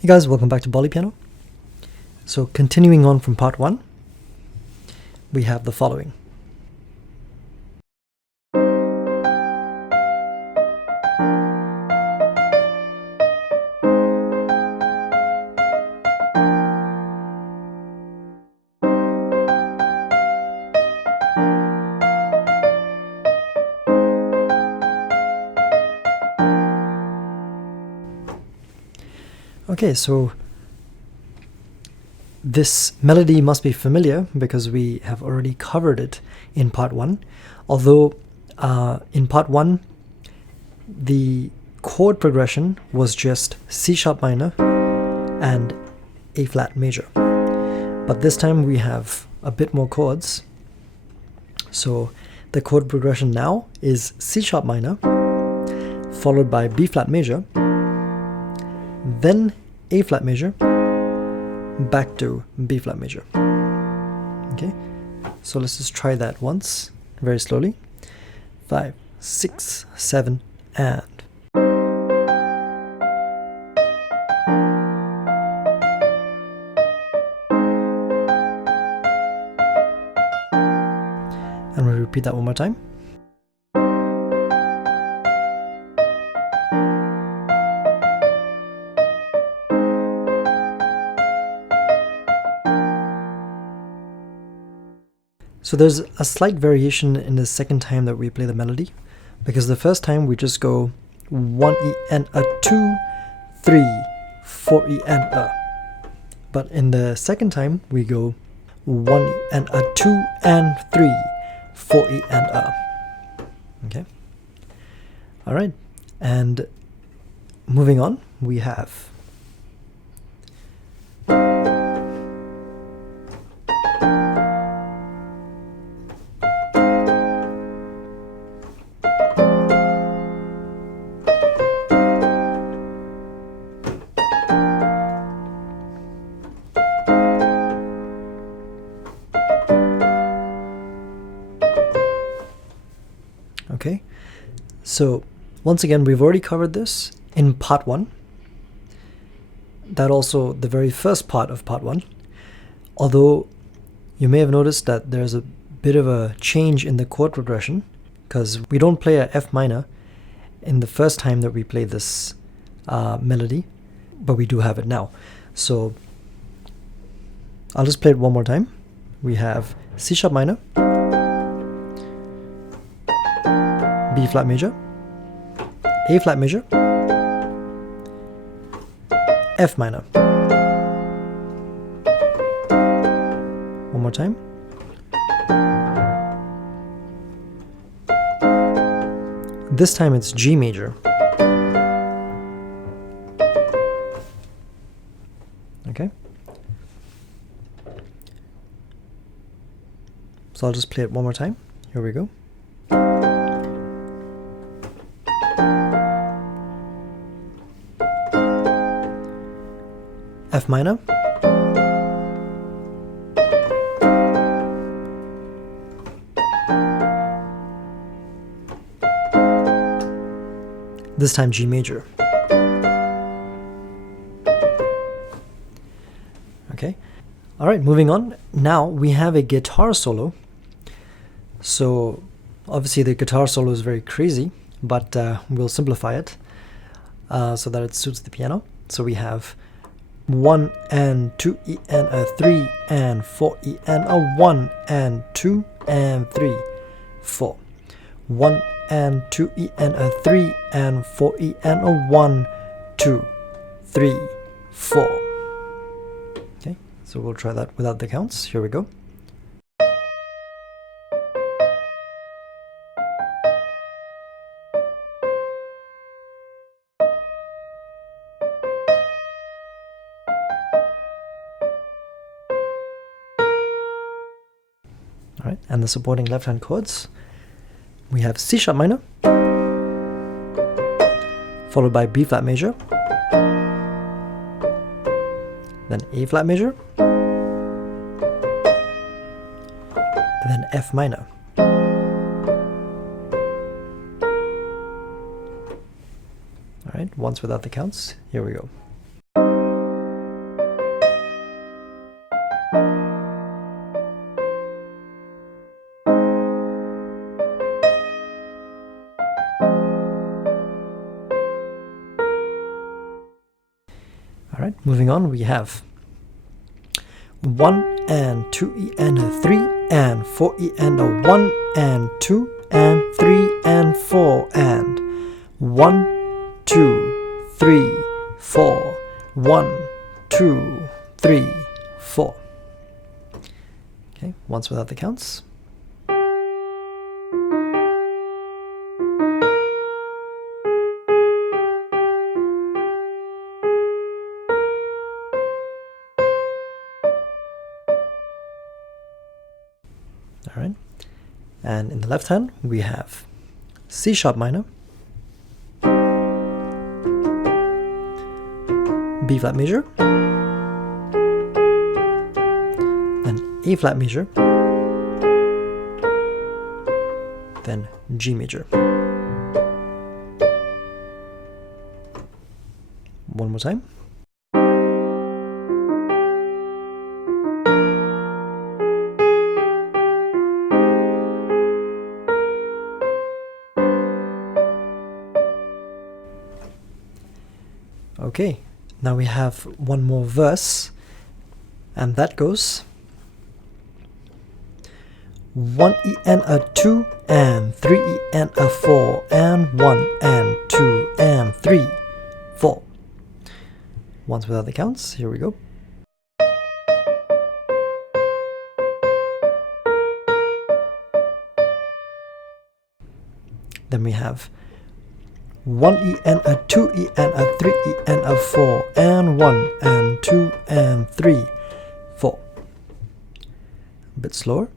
Hey guys, welcome back to Bollypiano. So continuing on from part 1, we have the following. Okay, so this melody must be familiar because we have already covered it in part 1. Although in part 1, the chord progression was just C sharp minor and A flat major. But this time we have a bit more chords. So the chord progression now is C sharp minor, followed by B flat major, then A flat major, back to B flat major. Okay, so let's just try that once, very slowly. 5, 6, 7, and. And we'll repeat that one more time. So there's a slight variation in the second time that we play the melody, because the first time we just go 1 E and a 2, 3, 4 E and a. But in the second time we go 1 E and a 2 and 3, 4 E and a. Okay. All right. And moving on, we have okay, so once again, we've already covered this in part 1. That also the very first part of part 1. Although you may have noticed that there's a bit of a change in the chord progression, because we don't play a F minor in the first time that we play this melody, but we do have it now. So I'll just play it one more time. We have C sharp minor, B flat major, A flat major, F minor. One more time. This time it's G major. Okay. So I'll just play it one more time. Here we go. F minor, this time G major. Okay, all right, moving on. Now we have a guitar solo. So obviously the guitar solo is very crazy, but we'll simplify it so that it suits the piano. So we have 1 and 2 E and a 3 and 4 E and a 1 and 2 and 3, 4. 1 and 2 E and a 3 and 4 E and a 1, 2, 3, 4. Okay, so we'll try that without the counts. Here we go. All right, and the supporting left-hand chords, we have C sharp minor, followed by B flat major, then A flat major, and then F minor. All right, once without the counts. Here we go. Alright, moving on, we have 1 and 2 E and a 3 and 4 E and a 1 and 2 and 3 and 4 and 1, 2, 3, 4, 1, 2, 3, 4. Okay, once without the counts. All right, and in the left hand we have C sharp minor, B flat major, then A flat major, then G major. One more time. Okay, now we have one more verse, and that goes 1 E and a 2 and 3 E and a 4 and 1 and 2 and 3, 4. Once without the counts, here we go. Then we have 1 E and a 2 E and a 3 E and a 4 and 1 and 2 and 3, 4. A bit slower.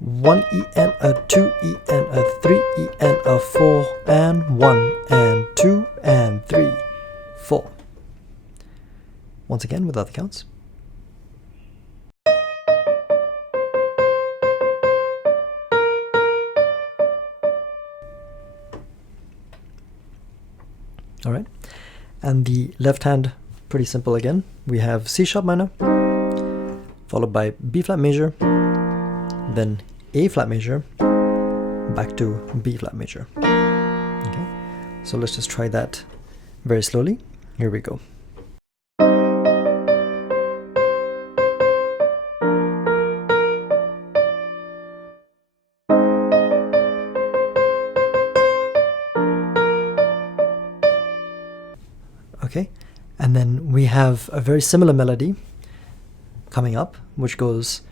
1 E and a 2 E and a 3 E and a 4 and 1 and 2 and 3, 4. Once again without the counts. All right, and the left hand, pretty simple again. We have C sharp minor, followed by B flat major, then A flat major, back to B flat major. Okay, so let's just try that very slowly. Here we go. Okay, and then we have a very similar melody coming up, which goes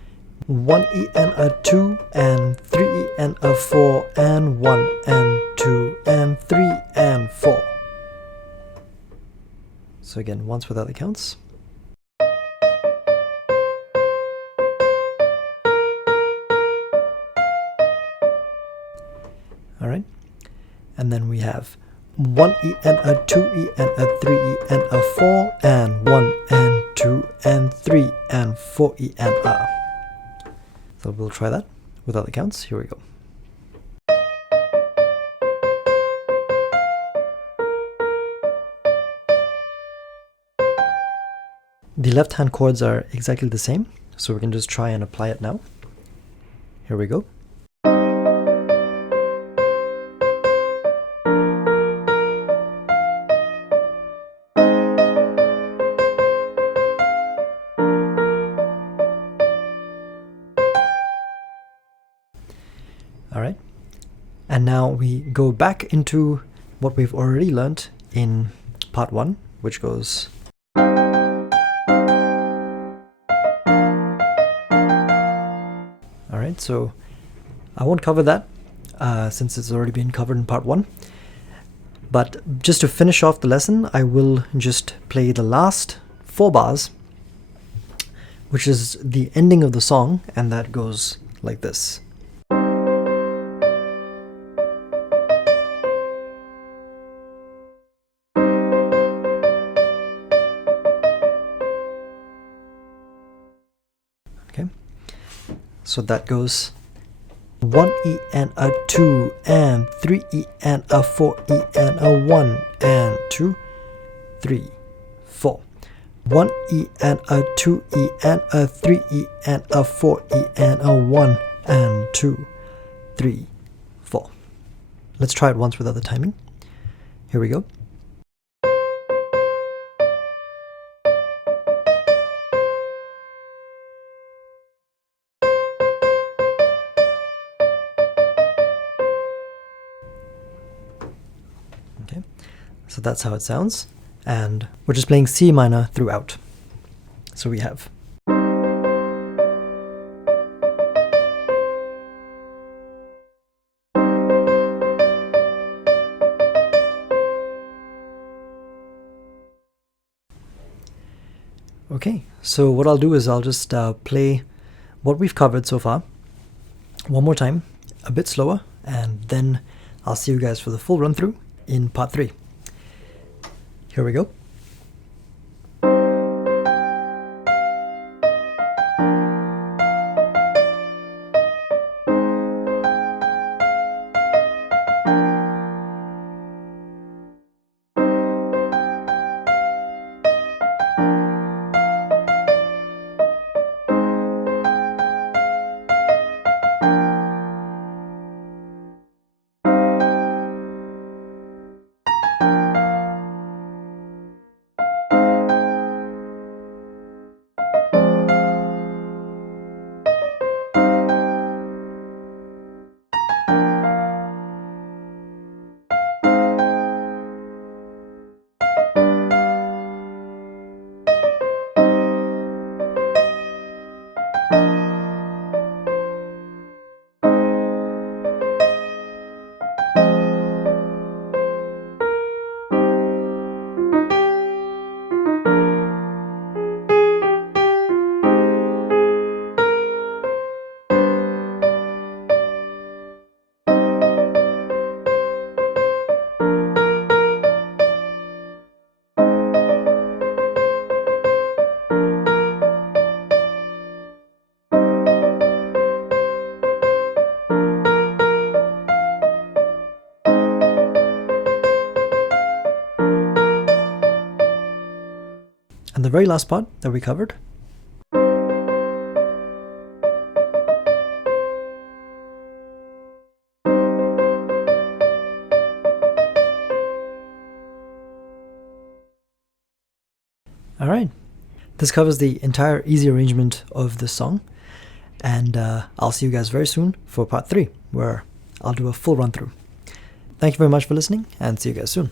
1 E and a 2 and 3 E and a 4 and 1 and 2 and 3 and 4. So again, once without the counts. All right, and then we have 1 E and a 2 E and a 3 E and a 4 and 1 and 2 and 3 and 4 E and a. So we'll try that without the counts. Here we go. The left hand chords are exactly the same, so we can just try and apply it now. Here we go. All right, and now we go back into what we've already learned in part 1, which goes. All right, so I won't cover that since it's already been covered in part 1. But just to finish off the lesson, I will just play the last 4 bars, which is the ending of the song, and that goes like this. Okay, so that goes 1 E and a 2 and 3 E and a 4 E and a 1 and 2, 3, 4. 1 E and a 2 E and a 3 E and a 4 E and a 1 and 2, 3, 4. Let's try it once without the timing. Here we go. So that's how it sounds. And we're just playing C minor throughout. So we have. Okay, so what I'll do is I'll just play what we've covered so far one more time, a bit slower, and then I'll see you guys for the full run through in part 3. Here we go. And the very last part that we covered. Alright, this covers the entire easy arrangement of this song, and I'll see you guys very soon for part 3, where I'll do a full run through. Thank you very much for listening, and see you guys soon.